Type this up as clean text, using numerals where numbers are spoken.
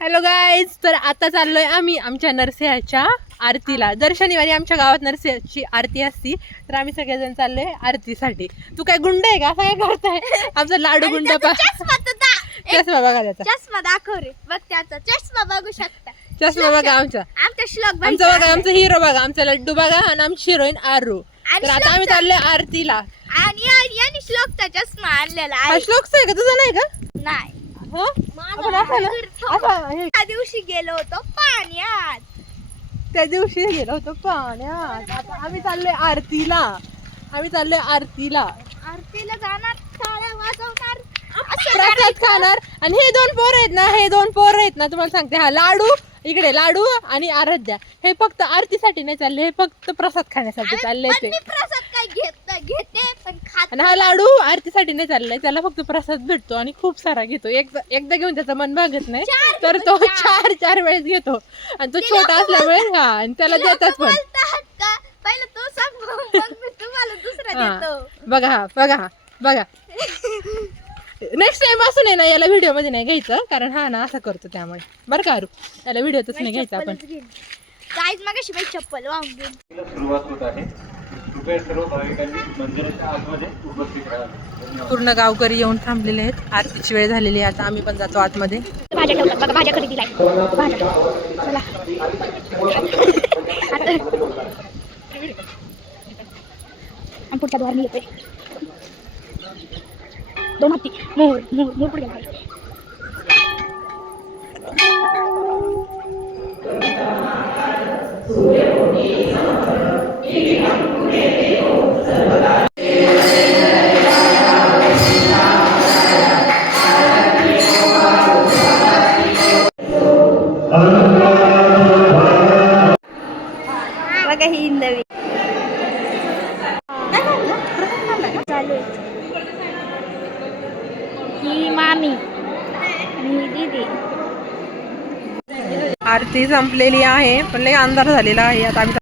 Hello guys, तर आता चाललोय आम्ही आमच्या नरसिंहाच्या आरतीला. दर शनिवारी आमच्या गावात नरसिंहाची आरती असती, तर आम्ही सगळेजण चाललोय आरतीसाठी. तू काय गुंड आहे का? असं काय करताय? आमचा लाडू गुंड चष्मा बघा त्याचा. चष्मा दाखव रे, बघ त्याचा चष्मा बघू शकता. चष्मा बघा आमचा श्लोक आमचा बघा, आमचा हिरो बघा, आमचा लड्डू बघा, आणि आमची हिरोईन आरू. तर आता आम्ही चाललोय आरतीला. आणि श्लोकचा चष्मा आणलेला हा आहे. श्लोकचा आहे का? तुझा नाही का? नाही, हो, आपण त्या दिवशी गेलो होतो पाण्यात. त्या दिवशी गेलो होतो पाण्यात. आता आम्ही चाललोय आरतीला. आरतीला जाणार, टाळ्या वाजवणार, प्रसाद खाणार. आणि हे दोन पोर आहेत ना, तुम्हाला सांगते, हा लाडू इकडे, लाडू आणि आराध्या, हे फक्त आरतीसाठी नाही चालले, हे फक्त प्रसाद खाण्यासाठी चालले ते. प्रसाद काय घेते पण खात. आणि हा लाडू आरतीसाठी नाही चाललाय, त्याला फक्त प्रसाद भेटतो आणि खूप सारा घेतो. एकदा घेऊन त्याचं मन भागत नाही, तर तो चार वेळेस घेतो. आणि तो छोटा असल्यामुळे हा, आणि त्याला देतात पण. पहिलं तो सांग, मग मी तुम्हाला दुसरा देतो. बघा नेक्स्ट टाइम असं नाही ना, याला व्हिडिओ मध्ये नाही घ्यायचं, कारण हा ना असं करतो, त्यामुळे बरं का. याला व्हिडिओतच नाही घ्यायचं आपण. गाईज मगाशी माझी चप्पल वाहून गेली. सुरुवात होत आहे. कृपया सर्व भाविकांनी मंदिराच्या आतमध्ये उपस्थित राहा. पूर्ण गावकरी येऊन थांबलेले आहेत. आरतीची वेळ झालेली आहे, आता आम्ही पण जातो आतमध्ये. भाज्या ठेवतात बघा, भाज्या खरेदीला चला. आणि पुढच्या द्वार येतोय. दोन हत्ती मोर पुढे गेला. बघा ही नवी चालू आहे. ही मामी आणि ही दीदी. आरती संपलेली आहे, पण लई अंधार झालेला आहे. आता आम्ही